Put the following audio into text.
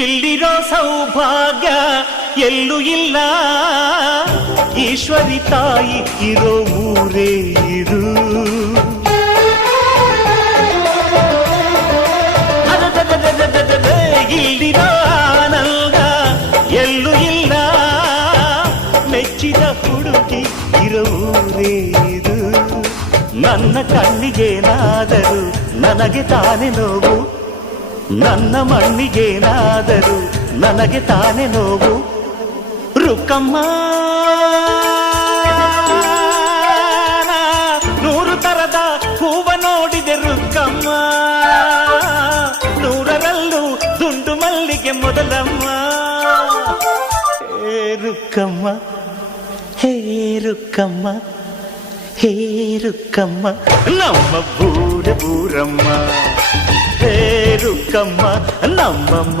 ಇಲ್ಲಿರೋ ಸೌಭಾಗ್ಯ ಎಲ್ಲೂ ಇಲ್ಲ, ಈಶ್ವರಿ ತಾಯಿ ಇರೋ ಊರೇ ಇದು. ಇಲ್ಲಿರೋ ಆನಂದ ಎಲ್ಲೂ ಇಲ್ಲ, ಮೆಚ್ಚಿದ ಹುಡುಗಿ ಇರೋ ಊರೇ ಇದು. ನನ್ನ ಕಣ್ಣಿಗೇನಾದರೂ ನನಗೆ ತಾನೇ ನೋವು, ನನ್ನ ಮಣ್ಣಿಗೇನಾದರೂ ನನಗೆ ತಾನೇ ನೋವು. ರುಕ್ಕಮ್ಮ ನೂರು ತರದ ಹೂವ ನೋಡಿದೆ ರುಕ್ಕಮ್ಮ, ನೂರರಲ್ಲೂ ದುಂಡು ಮಲ್ಲಿಗೆ ಮೊದಲಮ್ಮ. ಹೇ ರುಕ್ಕಮ್ಮ, ಹೇ ರುಕ್ಕಮ್ಮ, ಹೇ ರುಕ್ಕಮ್ಮ, ನಮ್ಮ ಬೂರಮ್ಮ. ಹೇ ರುಕ್ಕಮ್ಮ ನಮ್ಮಮ್ಮ.